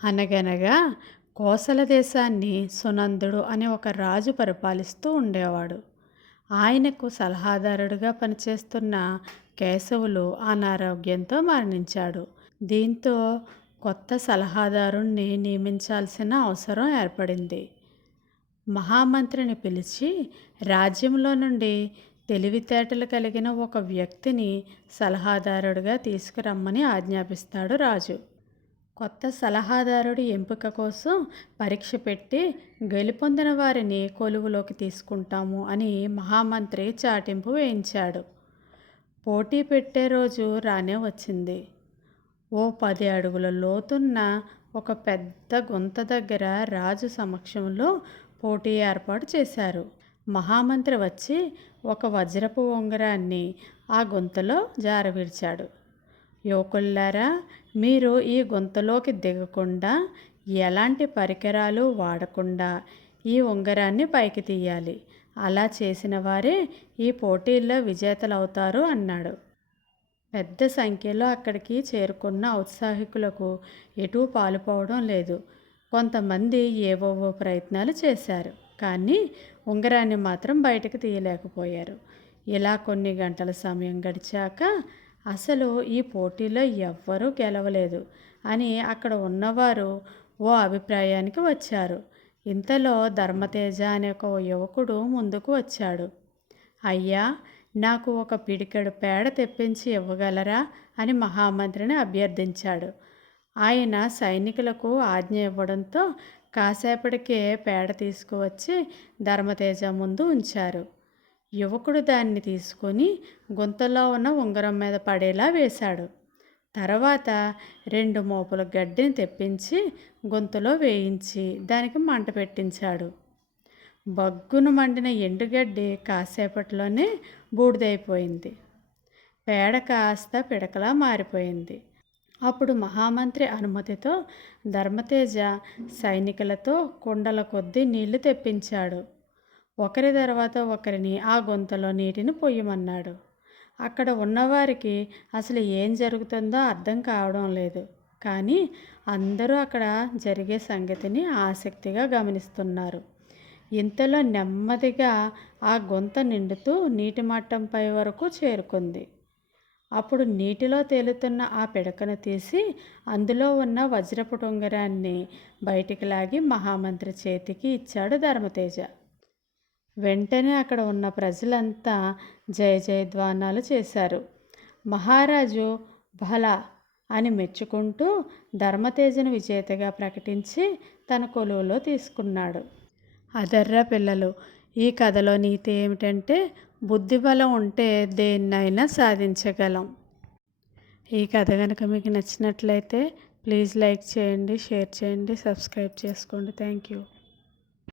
అనగనగా కోసల దేశాన్ని సునందుడు అనే ఒక రాజు పరిపాలిస్తూ ఉండేవాడు. ఆయనకు సలహాదారుడిగా పనిచేస్తున్న కేశవులు అనారోగ్యంతో మరణించాడు. దీంతో కొత్త సలహాదారుణ్ణి నియమించాల్సిన అవసరం ఏర్పడింది. మహామంత్రిని పిలిచి రాజ్యంలో నుండి తెలివితేటలు కలిగిన ఒక వ్యక్తిని సలహాదారుడిగా తీసుకురమ్మని ఆజ్ఞాపిస్తాడు రాజు. కొత్త సలహాదారుడి ఎంపిక కోసం పరీక్ష పెట్టి గెలుపొందిన వారిని కొలువులోకి తీసుకుంటాము అని మహామంత్రి చాటింపు వేయించాడు. పోటీ పెట్టే రోజు రానే వచ్చింది. ఓ 10 అడుగుల లోతున్న ఒక పెద్ద గుంత దగ్గర రాజు సమక్షంలో పోటీ ఏర్పాటు చేశారు. మహామంత్రి వచ్చి ఒక వజ్రపు ఉంగరాన్ని ఆ గుంతలో జారవిడిచాడు. యువకుల్లారా, మీరు ఈ గుంతలోకి దిగకుండా ఎలాంటి పరికరాలు వాడకుండా ఈ ఉంగరాన్ని పైకి తీయాలి. అలా చేసిన వారే ఈ పోటీల్లో విజేతలవుతారు అన్నాడు. పెద్ద సంఖ్యలో అక్కడికి చేరుకున్న ఔత్సాహికులకు ఎటూ పాలుపోవడం లేదు. కొంతమంది ఏవేవో ప్రయత్నాలు చేశారు, కానీ ఉంగరాన్ని మాత్రం బయటకు తీయలేకపోయారు. ఇలా కొన్ని గంటల సమయం గడిచాక అసలు ఈ పోటీలో ఎవ్వరూ గెలవలేదు అని అక్కడ ఉన్నవారు ఓ అభిప్రాయానికి వచ్చారు. ఇంతలో ధర్మతేజ అనే ఒక యువకుడు ముందుకు వచ్చాడు. అయ్యా, నాకు ఒక పిడికెడు పేడ తెప్పించి ఇవ్వగలరా అని మహామంత్రిని అభ్యర్థించాడు. ఆయన సైనికులకు ఆజ్ఞ ఇవ్వడంతో కాసేపటికే పేడ తీసుకువచ్చి ధర్మతేజ ముందు ఉంచారు. యువకుడు దాన్ని తీసుకొని గుంతలో ఉన్న ఉంగరం మీద పడేలా వేశాడు. తర్వాత 2 మోపుల గడ్డిని తెప్పించి గుంతలో వేయించి దానికి మంట పెట్టించాడు. బగ్గున మండిన ఎండుగడ్డి కాసేపట్లోనే బూడిదైపోయింది. పేడ కాస్త పిడకలా మారిపోయింది. అప్పుడు మహామంత్రి అనుమతితో ధర్మతేజ సైనికులతో కుండల కొద్దీ నీళ్లు తెప్పించాడు. ఒకరి తర్వాత ఒకరిని ఆ గుంతలో నీటిని పొయ్యమన్నాడు. అక్కడ ఉన్నవారికి అసలు ఏం జరుగుతుందో అర్థం కావడం లేదు, కానీ అందరూ అక్కడ జరిగే సంగతిని ఆసక్తిగా గమనిస్తున్నారు. ఇంతలో నెమ్మదిగా ఆ గుంత నిండుతూ నీటి మట్టంపై వరకు చేరుకుంది. అప్పుడు నీటిలో తేలుతున్న ఆ పిడకను తీసి అందులో ఉన్న వజ్రపు ఉంగరాన్ని బయటికి లాగి మహామంత్రి చేతికి ఇచ్చాడు ధర్మతేజ. వెంటనే అక్కడ ఉన్న ప్రజలంతా జయ జయధ్వానాలు చేశారు. మహారాజు భలా అని మెచ్చుకుంటూ ధర్మతేజను విజేతగా ప్రకటించి తన కొలువులో తీసుకున్నాడు. అదర్రా పిల్లలు, ఈ కథలో నీతి ఏమిటంటే బుద్ధిబలం ఉంటే దేన్నైనా సాధించగలం. ఈ కథ కనుక మీకు నచ్చినట్లయితే ప్లీజ్ లైక్ చేయండి, షేర్ చేయండి, సబ్స్క్రైబ్ చేసుకోండి. Thank you.